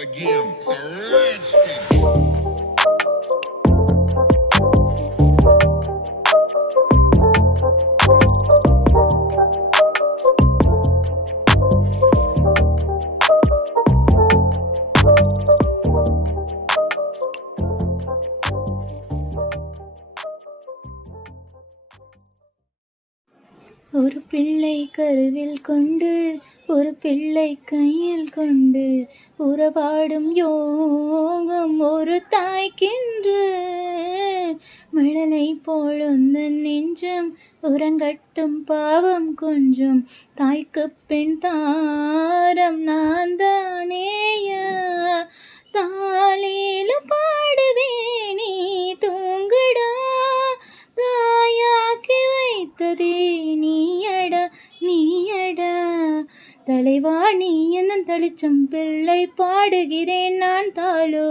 not a game, it's a rich thing. ஒரு பிள்ளை கருவில் கொண்டு ஒரு பிள்ளை கையில் கொண்டு உறவாடும் யோகம் ஒரு தாய்க்கென்று மழலை போலுந்த நெஞ்சம் உறங்கட்டும் பாவம் கொஞ்சம் தாய்க்கு பெண் தாரம் நான் தானேயா தாளில பாடுவேனே தூங்குடா தாயாக்கி வைத்ததே நீயடா தலைவா நீ என்ன தளிச்சம் பிள்ளை பாடுகிறேன் நான் தாளோ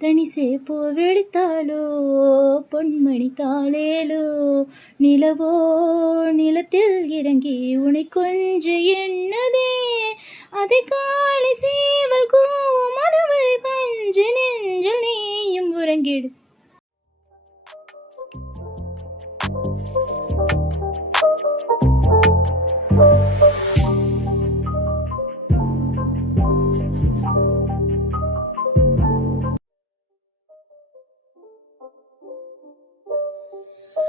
தனிசே போ வெடித்தாலோ பொன்மணி தாளேலோ நிலவோ நிலத்தில் இறங்கி உனை கொஞ்சம் எண்ணதே அதை காலி சீவல் கூவும் அதுவரை பஞ்சு நெஞ்சில் நீயும் உறங்கிடு.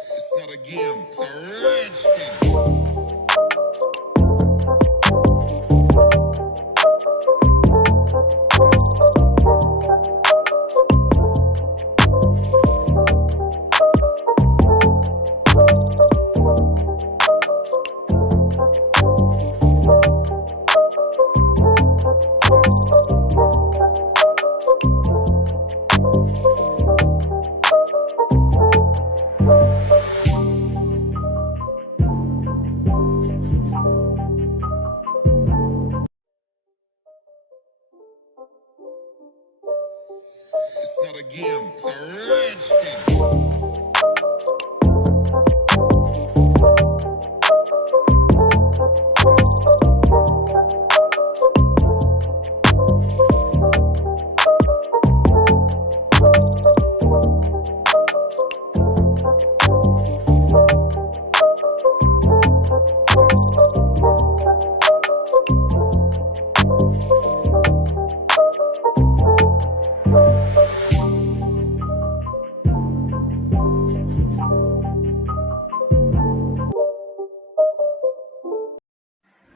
It's not a game, it's a rich thing. It's not a game, it's a rich thing.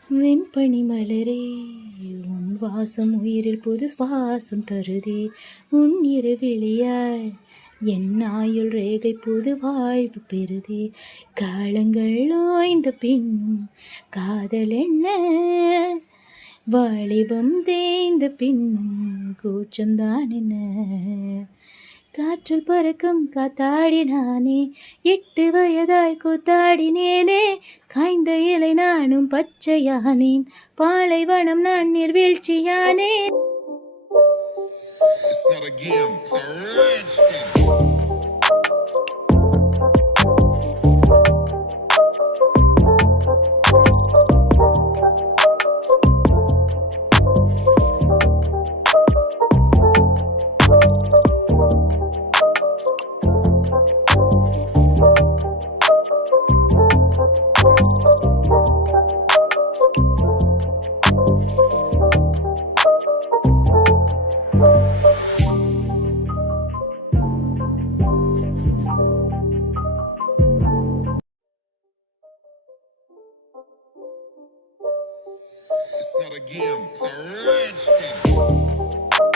வெண்பனி மலரே உன் வாசம் உயிரில் புது சுவாசம் தருதே உன் இருவிழியாள் என் ஆயுள் ரேகை புது வாழ்வு பெறுதே காலங்கள் ஓய்ந்த பின்னும் காதல் என்ன வாலிபம் தேய்ந்த பின்னும் கூச்சம்தான் என்ன காற்றில் பறக்கும் காத்தாடினானே 8 வயதாய் கூத்தாடினேனே காய்ந்த இலை நானும் பச்சையானேன் பாலைவனம் நான் நீர்வீழ்ச்சியானேன். It's not a game, it's a rich thing. It's not a game, it's a rich thing.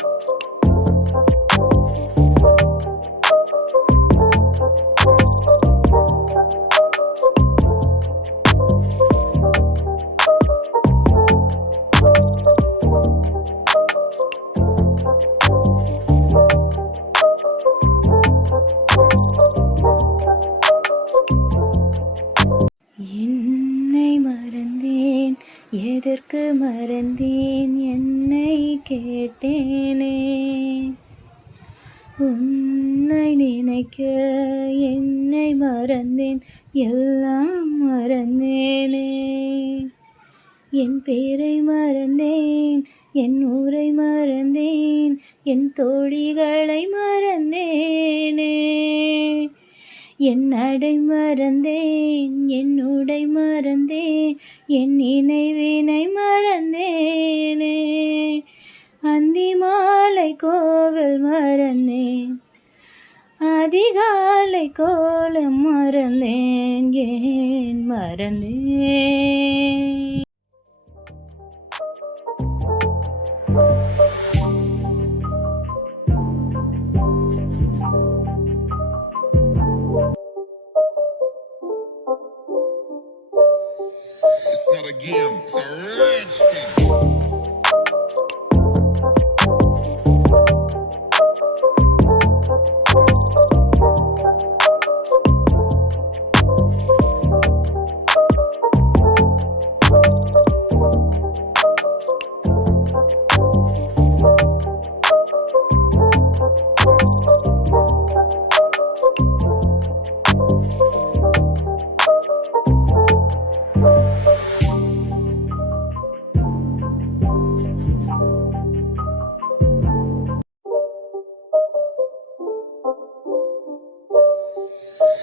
என்னை மறந்தேன் எதற்கு மறந்தேன் என்னை கேட்டேனே உன்னை நினைக்க என்னை மறந்தேன் எல்லாம் மறந்தேனே என் பேரை மறந்தேன், என் ஊரை மறந்தேன், என் தோழிகளை மறந்தேனே. என் நடை மறந்தேன், என் உடை மறந்தேன், என் நினைவினை மறந்தேனே. அந்தி மாலை கோவில் மறந்தேன், அதிகாலை கோலம் மறந்தேன், ஏன் மறந்தேன். It's not a game, it's a rich thing.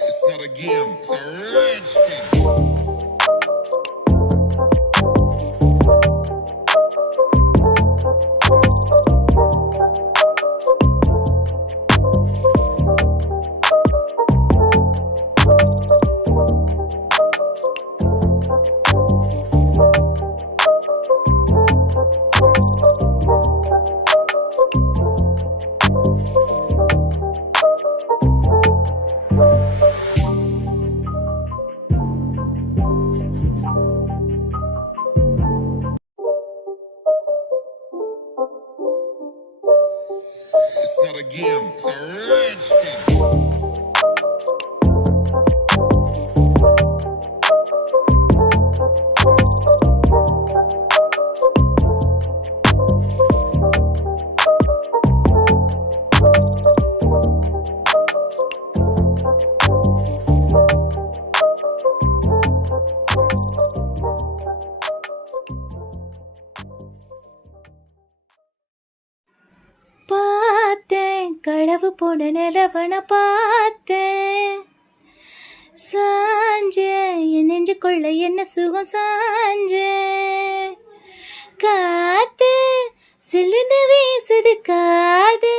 It's not a game, it's a rich thing. It's not a game, it's a rich thing. பார்த்தேன் களவு போன நிலவன பார்த்தேன், சாஞ்சேன் என் நெஞ்சுக்குள்ள என்ன சுகம் சாஞ்சேன். காத்து சில்லுன்னு வீசுது காது,